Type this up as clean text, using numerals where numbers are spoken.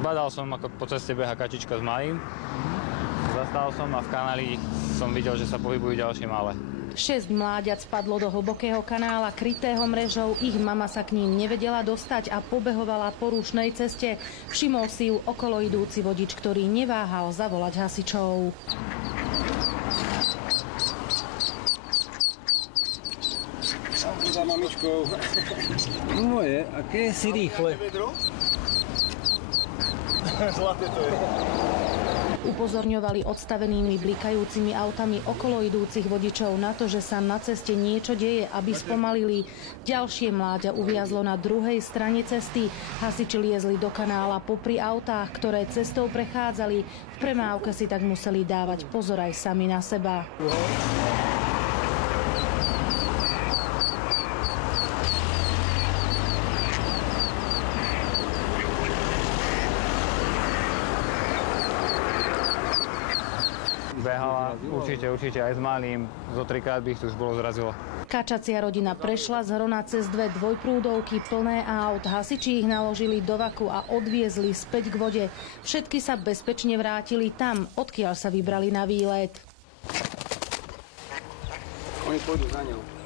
Zbadal som, ako po ceste beha kačička s malým. Zastal som a v kanáli som videl, že sa pohybujú ďalšie malé. 6 mláďat spadlo do hlbokého kanála krytého mrežou. Ich mama sa k ním nevedela dostať a pobehovala po rušnej ceste. Všimol si ju okolo idúci vodič, ktorý neváhal zavolať hasičov. Za mamičkou. Moje, aké si rýchle. Zlaté to je. Upozorňovali odstavenými blikajúcimi autami okolo idúcich vodičov na to, že sa na ceste niečo deje, aby spomalili. Ďalšie mláďa uviazlo na druhej strane cesty. Hasiči liezli do kanála popri autách, ktoré cestou prechádzali. V premávke si tak museli dávať pozor aj sami na seba. Behala určite aj s malým. Zo 3-krát by ich tu už bolo zrazilo. Kačacia rodina prešla z Hrona cez 2 dvojprúdovky plné aut. Hasiči ich naložili do vaku a odviezli späť k vode. Všetky sa bezpečne vrátili tam, odkiaľ sa vybrali na výlet. Oni pôjdu za ňou.